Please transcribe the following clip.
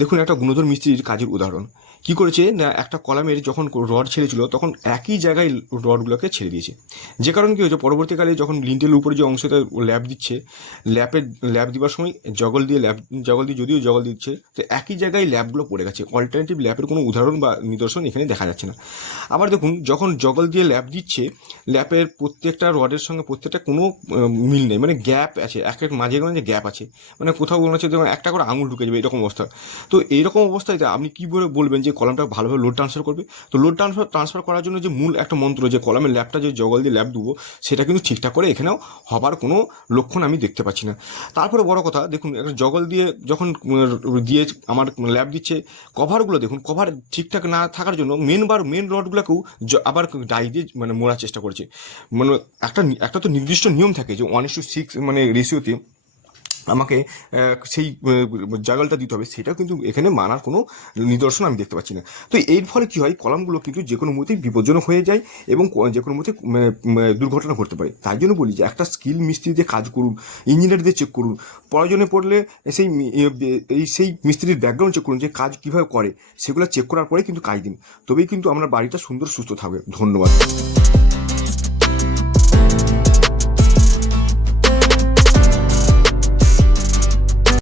দেখুন একটা গুণধর মিস্ত্রির কাজের উদাহরণ কি করেছে না, একটা কলামের যখন রড ছেড়েছিল তখন একই জায়গায় রডগুলোকে ছেড়ে দিয়েছে। যে কারণে কি হয়েছে, পরবর্তীকালে যখন লিন্টেলের উপরে যে অংশটা ল্যাব দিচ্ছে, ল্যাব দেওয়ার সময় জগল দিয়ে যদিও জগল দিচ্ছে, তো একই জায়গায় ল্যাবগুলো পড়ে গেছে। অল্টারনেটিভ ল্যাবের কোনো উদাহরণ বা নিদর্শন এখানে দেখা যাচ্ছে না। আবার দেখুন যখন জগল দিয়ে ল্যাব দিচ্ছে, ল্যাপের প্রত্যেকটা রডের সঙ্গে প্রত্যেকটা কোনো মিল নেই, মানে গ্যাপ আছে, এক এক মাঝে মাঝে গ্যাপ আছে, মানে কোথাও মনে হচ্ছে যেমন একটা করে আঙুল ঢুকে যাবে এরকম অবস্থা। তো এইরকম অবস্থায় আপনি কী করে বলবেন যে কলামটা ভালোভাবে লোড ট্রান্সফার করবে? তো লোড ট্রান্সফার করার জন্য যে মূল একটা মন্ত্র, যে কলামের ল্যাবটা যে জগল দিয়ে ল্যাব দেবো, সেটা কিন্তু ঠিকঠাক করে এখানেও হবার কোনো লক্ষণ আমি দেখতে পাচ্ছি না। তারপরে বড় কথা, দেখুন একটা জগল দিয়ে যখন দিয়ে আমার ল্যাব দিচ্ছে, কভারগুলো দেখুন, কভার ঠিকঠাক না থাকার জন্য মেন রডগুলোকেও আবার ডাই দিয়ে মানে মোড়ার চেষ্টা করেছে। মানে একটা তো নির্দিষ্ট নিয়ম থাকে যে 1:6 মানে রেশিওতে আমাকে সেই জাগালটা দিতে হবে, সেটাও কিন্তু এখানে মানার কোনো নিদর্শন আমি দেখতে পাচ্ছি না। তো এর ফলে কি হয়, কলামগুলো কিন্তু যে কোনো মুহূর্তেই বিপজ্জনক হয়ে যায় এবং যে কোনো মুহূর্তে দুর্ঘটনা ঘটতে পারে। তাই জন্য বলি যে একটা স্কিল মিস্ত্রি দিয়ে কাজ করুন, ইঞ্জিনিয়ারদের চেক করুন, প্রয়োজনে পড়লে সেই মিস্ত্রির ব্যাকগ্রাউন্ড চেক করুন, যে কাজ কীভাবে করে সেগুলো চেক করার পরে কিন্তু কাজ দিন, তবেই কিন্তু আপনার বাড়িটা সুন্দর সুস্থ থাকবে। ধন্যবাদ।